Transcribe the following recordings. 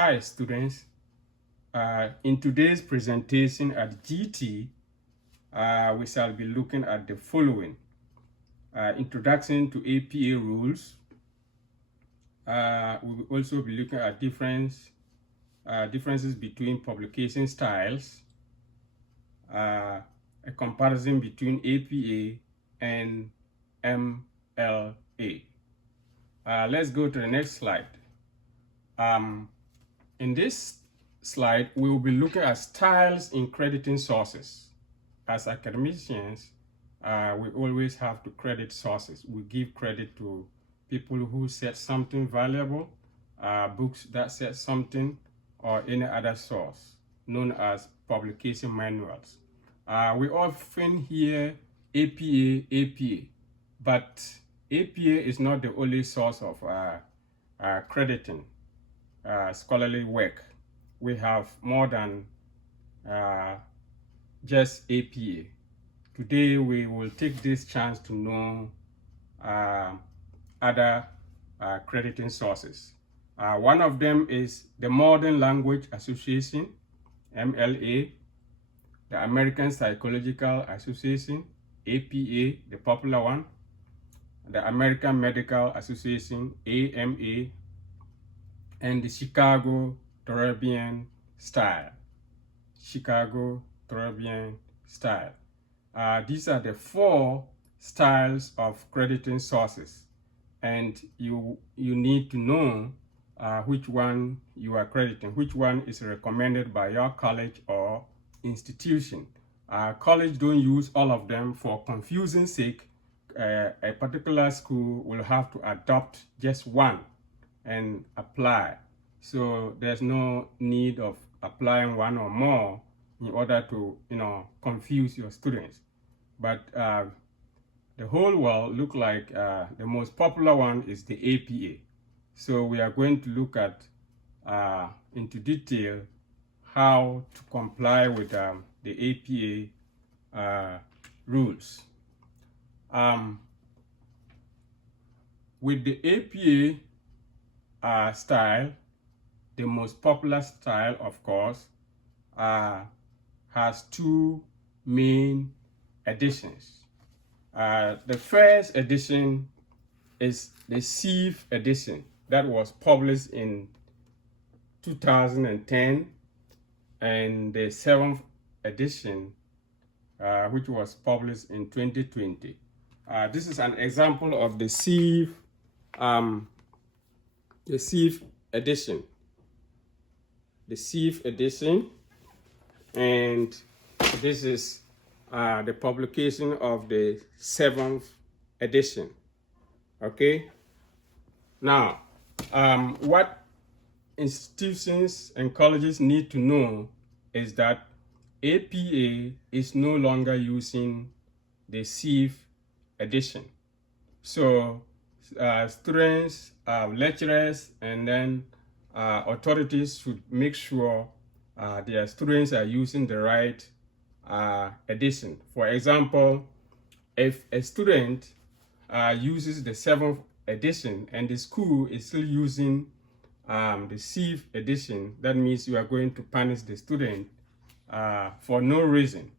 Hi students, in today's presentation at GT, we shall be looking at the following. Introduction to APA rules. We will also be looking at differences between publication styles, a comparison between APA and MLA. Let's go to the next slide. In this slide, we will be looking at styles in crediting sources. As academicians, we always have to credit sources. We give credit to people who said something valuable, books that said something, or any other source known as publication manuals. We often hear APA, but APA is not the only source of crediting scholarly work. We have more than just APA. Today we will take this chance to know other crediting sources. One of them is the Modern Language Association, MLA, the American Psychological Association, APA, the popular one, the American Medical Association, AMA, and the Chicago Thurbian style. Chicago Thurbian style. These are the 4 styles of crediting sources, and you need to know which one you are crediting, which one is recommended by your college or institution. College don't use all of them. For confusing sake, a particular school will have to adopt just one and apply. So there's no need of applying one or more in order to confuse your students. But the whole world look like the most popular one is the APA. So we are going to look at into detail how to comply with the APA rules. With the APA style, the most popular style, of course, has 2 main editions. The first edition is the Sieve edition that was published in 2010, and the 7th edition, which was published in 2020. This is an example of the Sieve edition. The Sieve edition, and this is the publication of the 7th edition. Okay. Now, what institutions and colleges need to know is that APA is no longer using the Sieve edition. So students, lecturers, and then authorities should make sure their students are using the right edition. For example, if a student uses the 7th edition and the school is still using the Sieve edition, that means you are going to punish the student for no reason.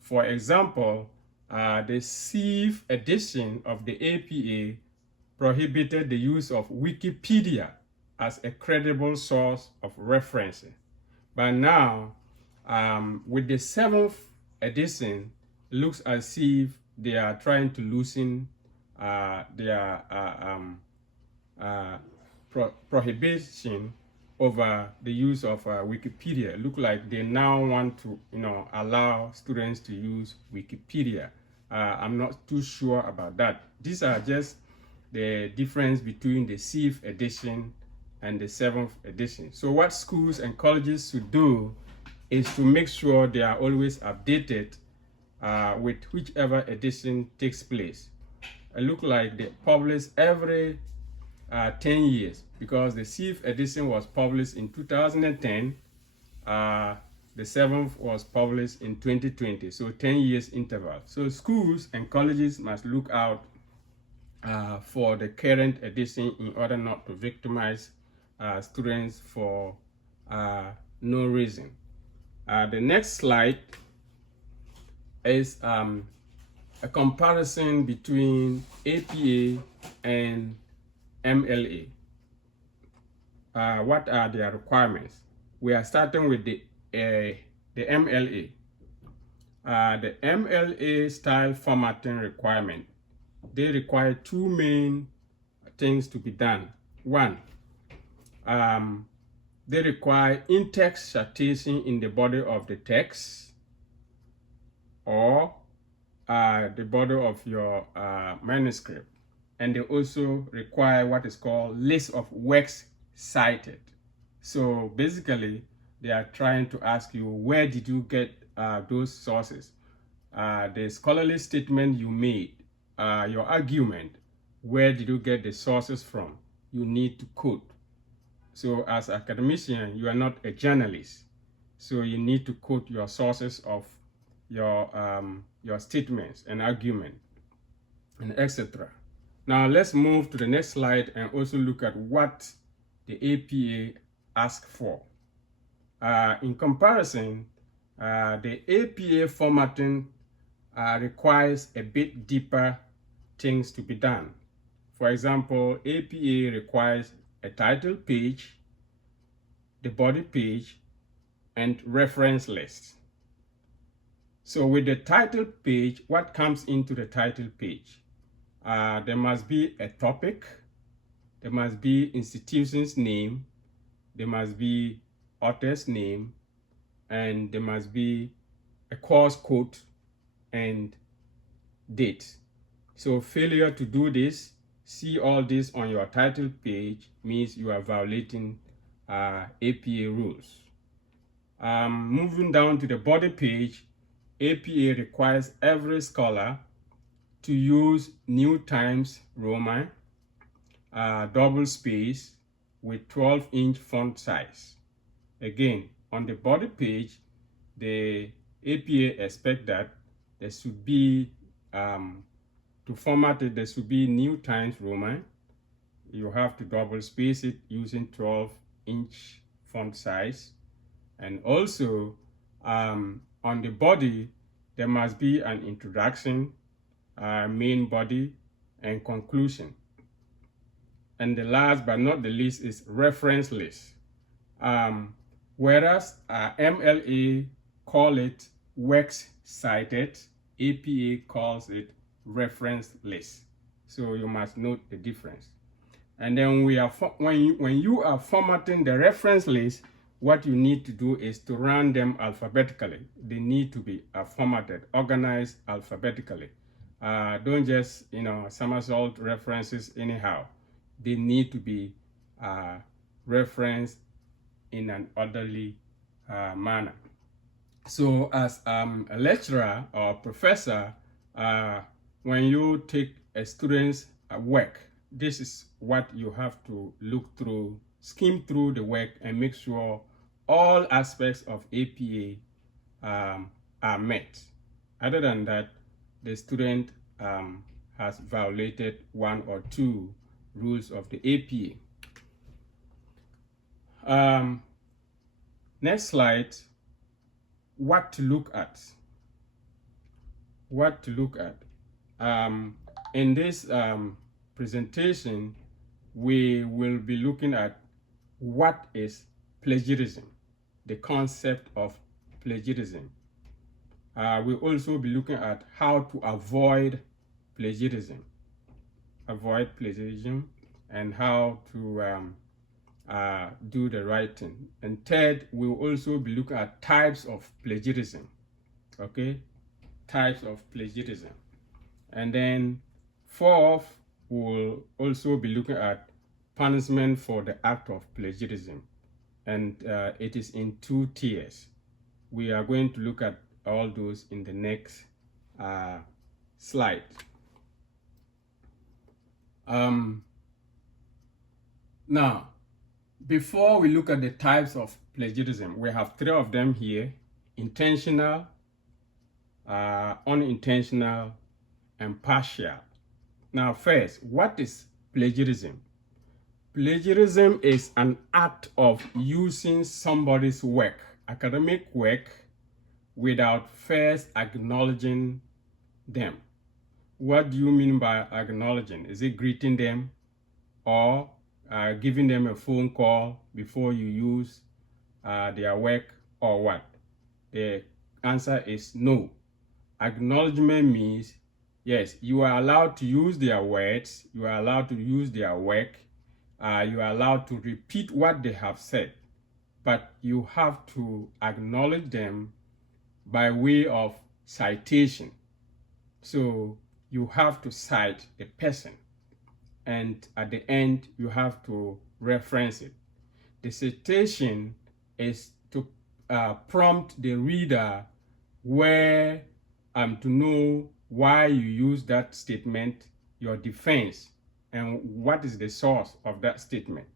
For example, the Sieve edition of the APA prohibited the use of Wikipedia as a credible source of reference. But now, with the 7th edition, it looks as if they are trying to loosen their prohibition over the use of Wikipedia. It looks like they now want to allow students to use Wikipedia. I'm not too sure about that. These are just the difference between the Sieve edition and the 7th edition. So what schools and colleges should do is to make sure they are always updated with whichever edition takes place. It looks like they publish every 10 years, because the Sieve edition was published in 2010, the 7th was published in 2020, so 10 years interval. So schools and colleges must look out for the current edition in order not to victimize students for no reason. The next slide is a comparison between APA and MLA. What are their requirements? We are starting with the MLA. The MLA style formatting requirement. They require two main things to be done. One, they require in-text citation in the body of the text or the body of your manuscript. And they also require what is called list of works cited. So basically, they are trying to ask you, where did you get those sources? The scholarly statement you made, your argument, where did you get the sources from? You need to quote. So as an academician, you are not a journalist. So you need to quote your sources of your statements and argument and etc. Now let's move to the next slide and also look at what the APA asks for. In comparison, the APA formatting requires a bit deeper things to be done. For example, APA requires a title page, the body page, and reference list. So with the title page, what comes into the title page? There must be a topic, there must be institution's name, there must be author's name, and there must be a course code and date. So failure to do this, see all this on your title page, means you are violating APA rules. Moving down to the body page, APA requires every scholar to use New Times Roman, double space with 12-inch font size. Again, on the body page, the APA expect that there should be, to format it, there should be New Times Roman. You have to double space it using 12-inch font size. And also, on the body, there must be an introduction, main body, and conclusion. And the last but not the least is reference list. Whereas MLA call it works cited, APA calls it reference list. So you must note the difference. And then when you are formatting the reference list, what you need to do is to run them alphabetically. They need to be formatted, organized alphabetically. Don't just somersault references anyhow. They need to be referenced in an orderly manner. So as a lecturer or professor, when you take a student's work, this is what you have to look through, skim through the work and make sure all aspects of APA are met. Other than that, the student has violated one or two rules of the APA. Next slide, what to look at. What to look at. In this presentation, we will be looking at what is plagiarism, the concept of plagiarism. We'll also be looking at how to avoid plagiarism, and how to do the right thing. And third, we'll also be looking at types of plagiarism, okay? Types of plagiarism. And then fourth, we'll also be looking at punishment for the act of plagiarism. And it is in 2 tiers. We are going to look at all those in the next slide. Now, before we look at the types of plagiarism, we have 3 of them here: intentional, unintentional, and partial. Now first, what is plagiarism? Plagiarism is an act of using somebody's work, academic work, without first acknowledging them. What do you mean by acknowledging? Is it greeting them or giving them a phone call before you use their work, or what? The answer is no. Acknowledgement means, yes, you are allowed to use their words, you are allowed to use their work, you are allowed to repeat what they have said, but you have to acknowledge them by way of citation. So you have to cite the person, and at the end you have to reference it. The citation is to prompt the reader where to know why you use that statement, your defense, and what is the source of that statement.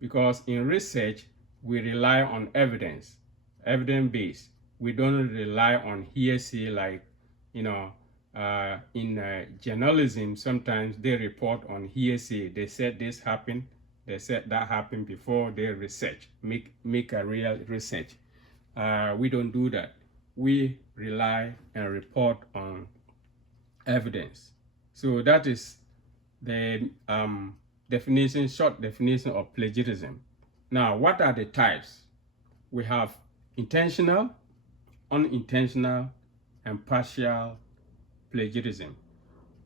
Because in research, we rely on evidence-based. We don't rely on hearsay like, in journalism, sometimes they report on hearsay. They said this happened, they said that happened before they research, make a real research. We don't do that. We rely and report on evidence. So that is the definition, short definition of plagiarism. Now, what are the types? We have intentional, unintentional, and partial plagiarism.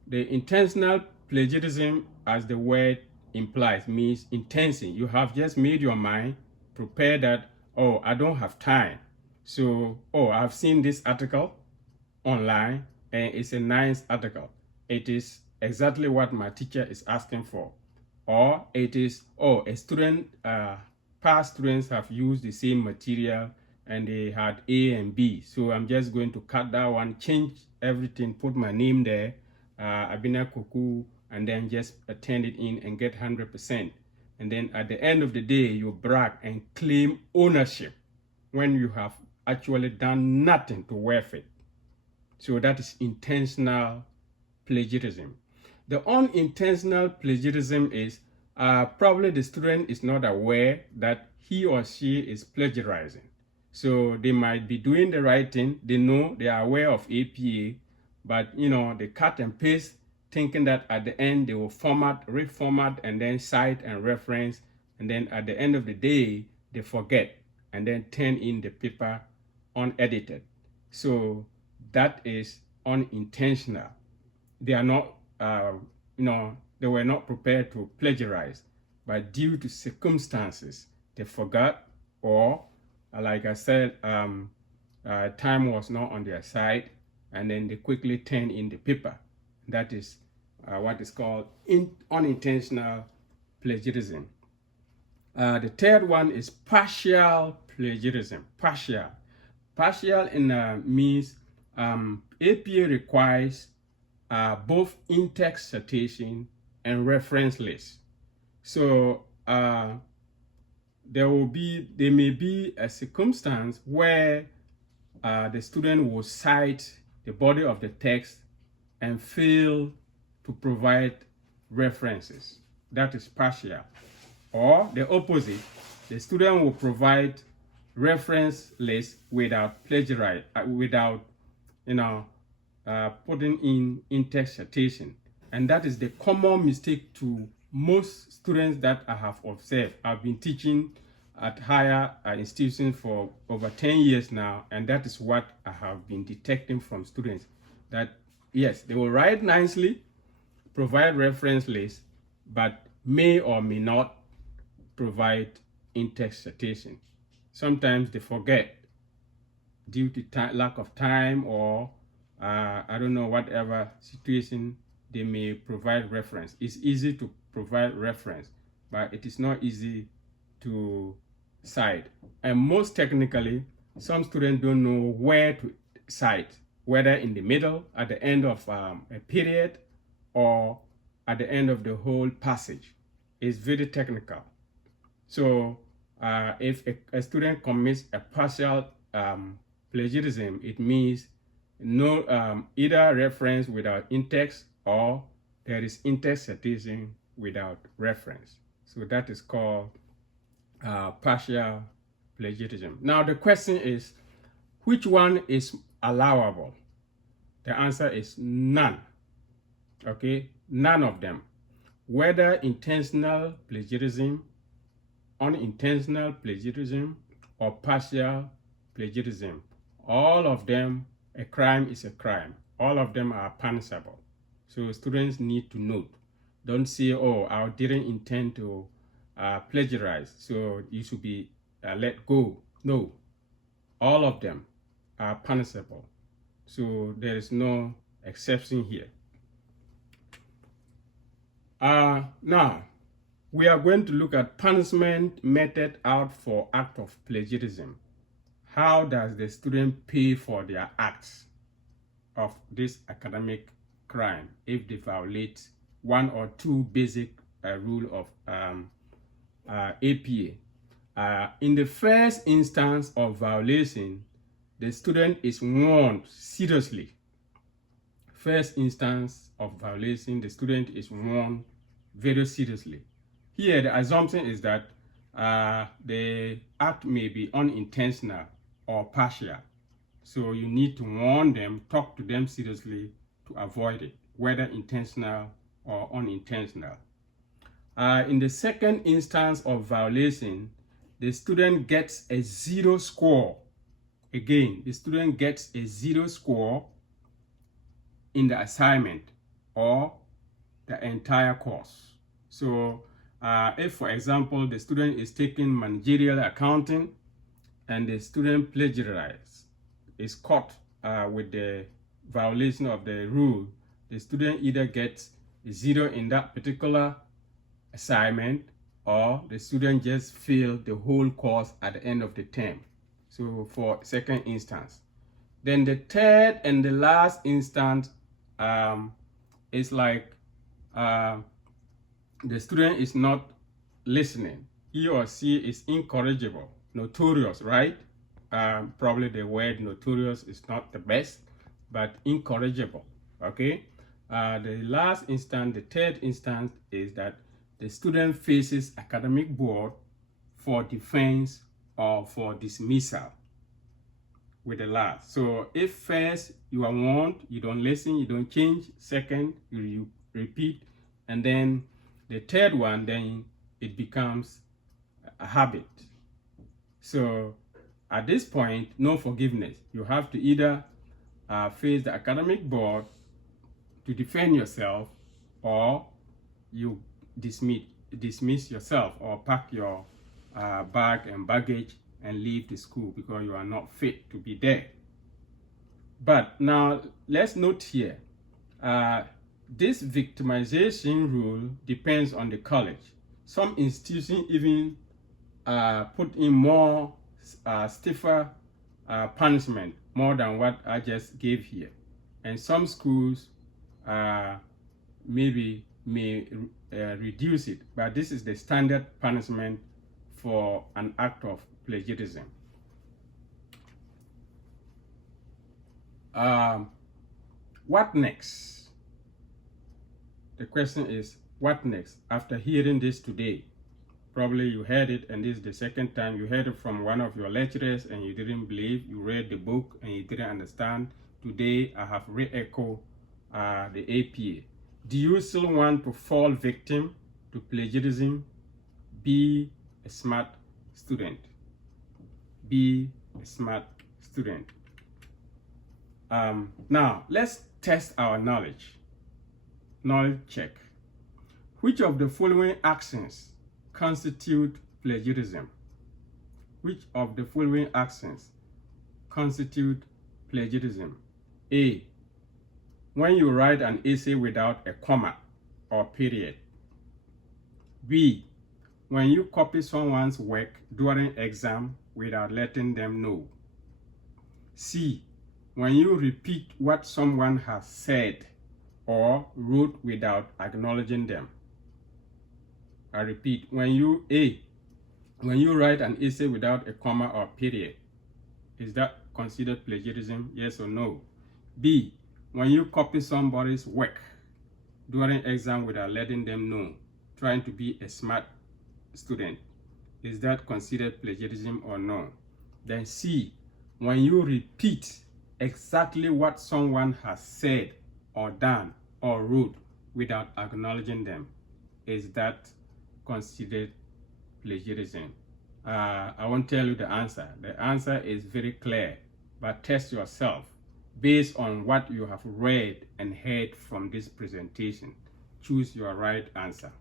The intentional plagiarism, as the word implies, means intention. You have just made your mind, prepared that, oh, I don't have time. So, oh, I've seen this article online and it's a nice article. It is exactly what my teacher is asking for. Or it is, oh, a student, past students have used the same material and they had A and B. So I'm just going to cut that one, change everything, put my name there, Abina Kuku, and then just turn it in and get 100%. And then at the end of the day, you brag and claim ownership when you have actually done nothing to worth it. So that is intentional plagiarism. The unintentional plagiarism is probably the student is not aware that he or she is plagiarizing. So they might be doing the right thing. They know, they are aware of APA, but they cut and paste, thinking that at the end they will reformat, and then cite and reference, and then at the end of the day they forget and then turn in the paper unedited. So that is unintentional. They are not, they were not prepared to plagiarize, but due to circumstances, they forgot, or like I said, time was not on their side, and then they quickly turn in the paper. That is what is called unintentional plagiarism. The third one is partial plagiarism. Partial means APA requires both in-text citation and reference list. So there may be a circumstance where the student will cite the body of the text and fail to provide references. That is partial. Or the opposite, the student will provide reference list without plagiarizing, without putting in text citation. And that is the common mistake to most students that I have observed. I've been teaching at higher institutions for over 10 years now, and that is what I have been detecting from students, that yes, they will write nicely, provide reference lists, but may or may not provide in-text citation. Sometimes they forget due to lack of time, or I don't know, whatever situation, they may provide reference. It's easy to provide reference, but it is not easy to cite. And most technically, some students don't know where to cite, whether in the middle, at the end of a period, or at the end of the whole passage. It's very technical. So if a student commits a partial plagiarism, it means no either reference without in-text, or there is in-text citation without reference. So that is called partial plagiarism. Now the question is, which one is allowable? The answer is none. Okay, none of them. Whether intentional plagiarism, unintentional plagiarism, or partial plagiarism, all of them, a crime is a crime. All of them are punishable. So students need to note. Don't say, oh, I didn't intend to plagiarize, so you should be let go. No, all of them are punishable. So there is no exception here. Now, we are going to look at punishment meted out for act of plagiarism. How does the student pay for their acts of this academic crime if they violate one or two basic rule of APA? In the first instance of violation, the student is warned seriously. First instance of violation, the student is warned very seriously. Here, the assumption is that the act may be unintentional or partial. So you need to warn them, talk to them seriously to avoid it, whether intentional or unintentional. In the second instance of violation, the student gets a 0 score. Again, the student gets a 0 score in the assignment or the entire course. So if, for example, the student is taking managerial accounting and the student plagiarizes, is caught with the violation of the rule, the student either gets a 0 in that particular assignment or the student just failed the whole course at the end of the term. So for second instance. Then the third and the last instance is like the student is not listening. He or she is incorrigible, notorious, right? Probably the word notorious is not the best, but incorrigible, okay? The last instance, the third instance, is that the student faces academic board for defense or for dismissal with the last. So if first you are warned, you don't listen, you don't change. Second, you repeat. And then the third one, then it becomes a habit. So at this point, no forgiveness. You have to either face the academic board to defend yourself, or you dismiss yourself or pack your bag and baggage and leave the school because you are not fit to be there. But now let's note here, this victimization rule depends on the college. Some institutions even put in more stiffer punishment, more than what I just gave here. And some schools maybe may reduce it, but this is the standard punishment for an act of plagiarism. What next? The question is, what next? After hearing this today, probably you heard it and this is the second time you heard it from one of your lecturers and you didn't believe, you read the book and you didn't understand. Today I have re-echoed the APA. Do you still want to fall victim to plagiarism? Be a smart student. Be a smart student. Now, let's test our knowledge. Knowledge check. Which of the following actions constitute plagiarism? Which of the following actions constitute plagiarism? A. When you write an essay without a comma or period. B. When you copy someone's work during exam without letting them know. C. When you repeat what someone has said or wrote without acknowledging them. I repeat, when you write an essay without a comma or period, is that considered plagiarism? Yes or no? B. When you copy somebody's work during exam without letting them know, trying to be a smart student, is that considered plagiarism or no? Then C, when you repeat exactly what someone has said or done or wrote without acknowledging them, is that considered plagiarism? I won't tell you the answer. The answer is very clear, but test yourself based on what you have read and heard from this presentation. Choose your right answer.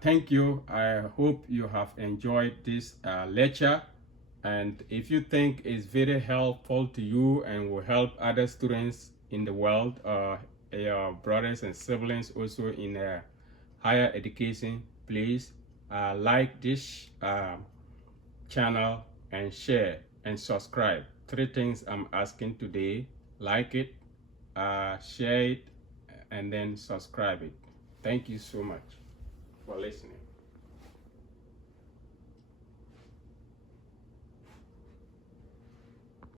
Thank you. I hope you have enjoyed this lecture, and if you think it's very helpful to you and will help other students in the world, your brothers and siblings also in higher education, please like this channel and share and subscribe. 3 things I'm asking today: like it, share it, and then subscribe it. Thank you so much for listening.